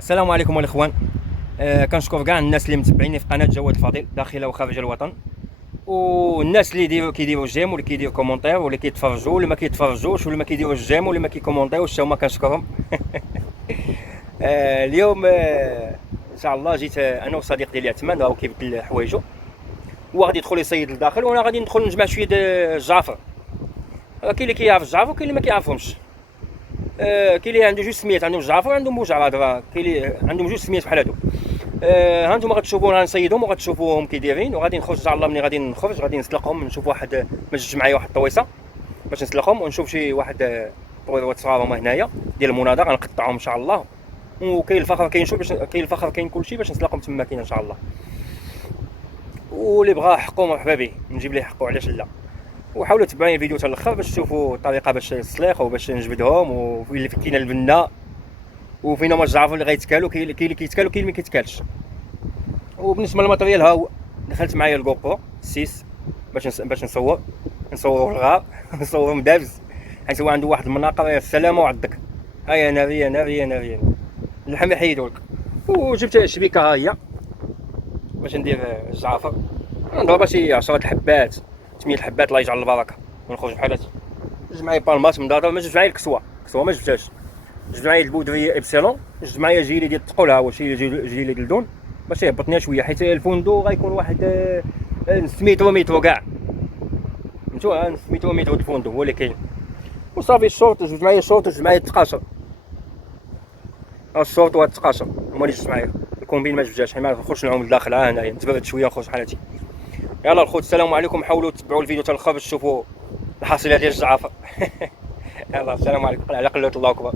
السلام عليكم الاخوان. كنشكر كاع الناس اللي متبعيني في قناه جواد الفضيل داخل وخارج الوطن، والناس اللي كيديروا جيم واللي كيديروا كومونتير واللي كيتفرجوا واللي ما كيتفرجوش واللي ما كيديروش جيم واللي ما كيكومونتيوش، حتى هما كنشكرهم. اليوم ان شاء الله جيت انا وصديق ديالي عثمان، راهو كيبدل حوايجو وغادي يدخل يصيد لداخل، وانا غادي ندخل نجمع شويه د الجعفر. كاين اللي كيعرف الجعفر وكاين اللي ما كيعرفهمش. كاين اللي عنده جوج سميات، عندهم الجعفر وعندهم بوجعراد، راه كاين اللي عندهم جوج سميات بحال هادو. ها انتم غتشوفوا غنصيدهم وغتشوفوهم كي دايرين، وغادي نخرج ان شاء الله. ملي غادي نخرج غادي نسلقهم، نشوف واحد نجج معايا واحد الطويصه باش نسلقهم، ونشوف شي واحد طويصات صغار هما هنايا ديال المناضه غنقطعهم ان شاء الله. وكاين الفخر كاين شوف باش كاين الفخر كاين كلشي باش نسلقهم تما كاين ان شاء الله. واللي بغى حقه مرحبا به، نجيب ليه حقه علاش لا. وحاولوا تبعوا الفيديو حتى الاخر باش تشوفوا الطريقه باش التسليق وباش نجبدهم، وفين كاين البنه وفين هما الجعفر اللي غيتكالوا. كاين اللي كيتكال وكاين اللي ما كيتكالش. وبالنسبه للماتريال، ها هو دخلت معايا الجوبرو 6 باش نصور الغار نصور مدابز، حيت هو عنده واحد المناقه يا السلامه وعضك. هيا ناريه ناريه ناريه اللحم يحيدولك. وجبت الشبيكه ها هي باش ندير الجعفر. نضربها شي 10 الحبات 8 الحبات، الله يجعل البركه، ونخرج بحال هادي. جبت معايا بالماس مضاده، ما جبت معايا الكسوه ما جبتهاش. جبت معايا البودريه ابسيلون، جبت معايا جيلي ديال الثقل، ها هو شي جيلي ديال الدون باش يهبطني شويه، حيت الفندق غيكون واحد نص مترو كاع، فهمتوا؟ نص مترو الفندق هو اللي كاين. وصافي الشورت جبت معايا الشورت، وجبت معايا التقاشر. الشورت وهاد التقاشر هما اللي جبت معايا. الكومبين ما جبتهاش، حيت ما نخرجش نعوم لداخل. هنايا نتبرد شويه ونخرج بحال هادي. يلا الخوت، السلام عليكم. حاولوا تتبعوا الفيديو حتى الاخر باش تشوفوا الحصيله ديال الجعفر. يلا السلام عليكم، على قلة الله اكبر.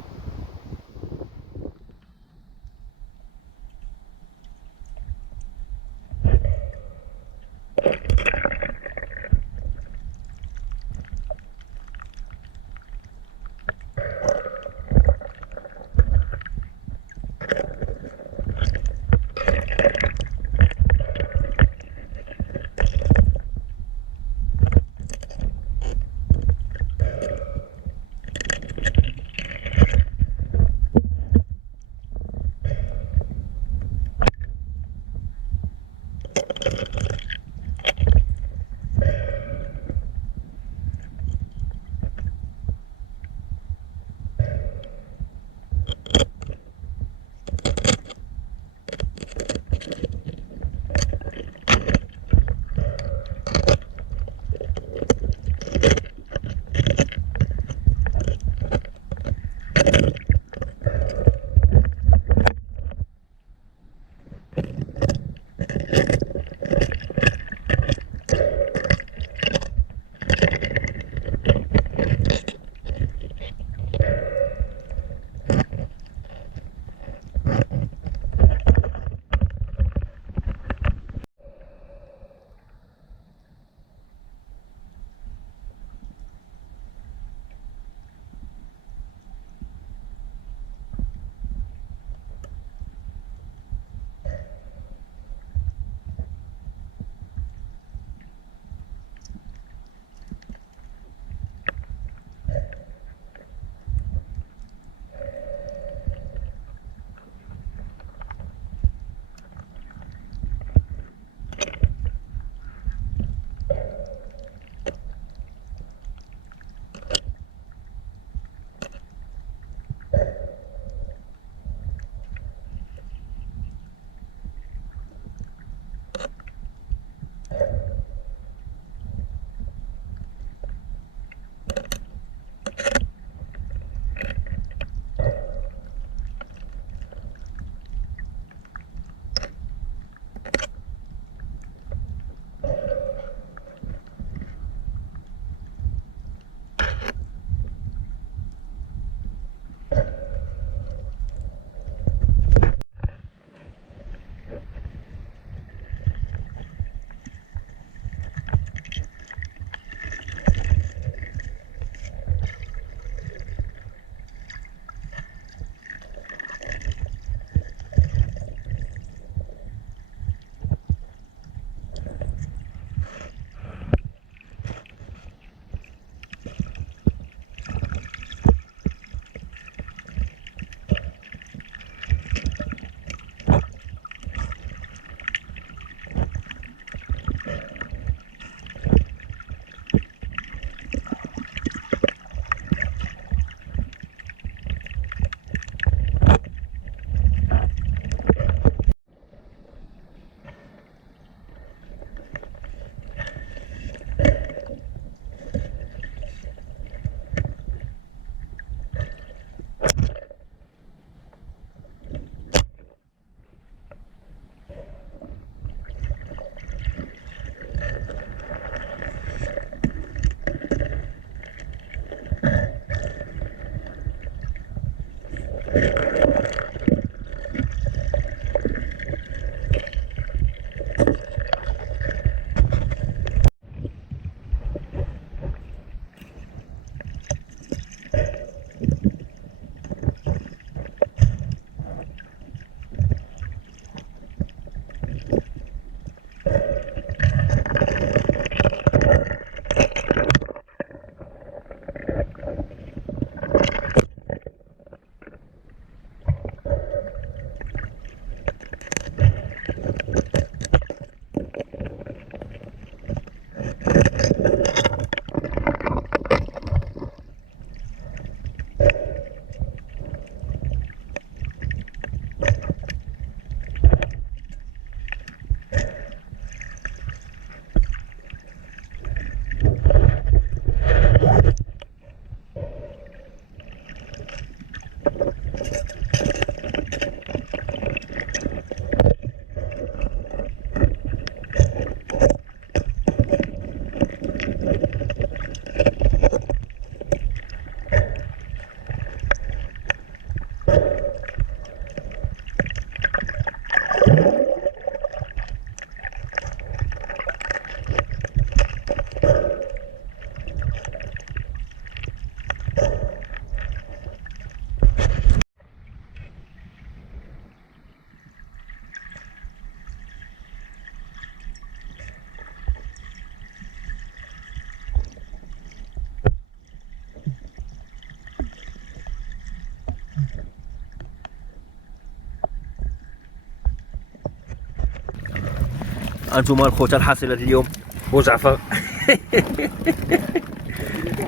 هانتوما الخوت الحاصله اليوم بوجعفر.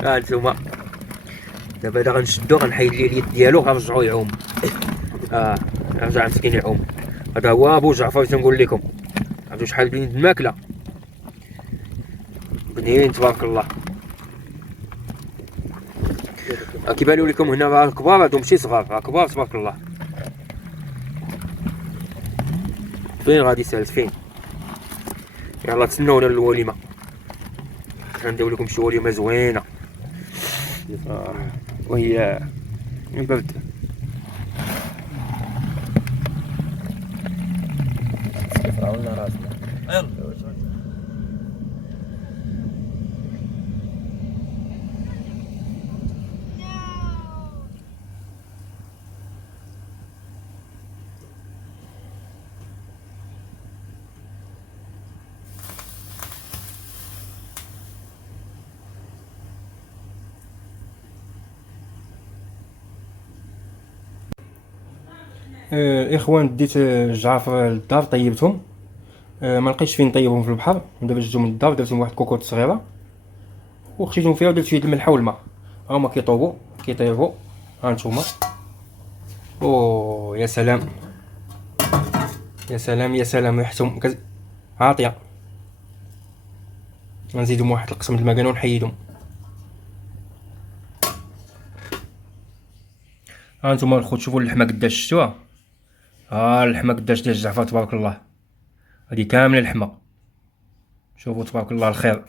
هانتوما دابا الا غنشدو غنحيد ليه اليد ديالو غنرجعو يعوم. رجع مسكين يعوم. هذا هو بوجعفر تنقول لكم. عرفتوا شحال بنين الماكله بنين تبارك الله. كيبانوا لكم هنا راه كبار، هادو ماشي صغار، راه كبار تبارك الله. فين غادي سالت فين؟ يلا تسناونا للوليمه، غنديرو لكم شي وليمه زوينه وهي البرد. راولنا راسنا يلا. الاخوان ديت الجعافر للدار طيبتهم. ما لقيتش فين نطيبهم في البحر، دابا جيتهم للدار درتهم واحد الكوكوط صغيره وخشيتهم فيها ودرت شويه الملح والماء. هما كيطوبوا كيطيبوا. هانتوما او يا سلام يا سلام يا سلام ريحتهم عاطيه. غنزيدهم واحد القسم د المكانه ونحيدهم. هانتوما الخوت شوفوا اللحمه قداش شفتوها. اللحمه قداش ديال الجعفر تبارك الله. هادي كامله لحمه. شوفوا تبارك الله الخير.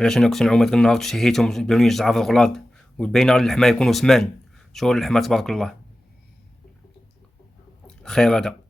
علاش انا كنت نعوم هاد النهار تشهيتهم بانوا لي الجعفر غلاظ وباينه اللحمه يكونوا سمان. شوفوا اللحمه تبارك الله الخير هذا.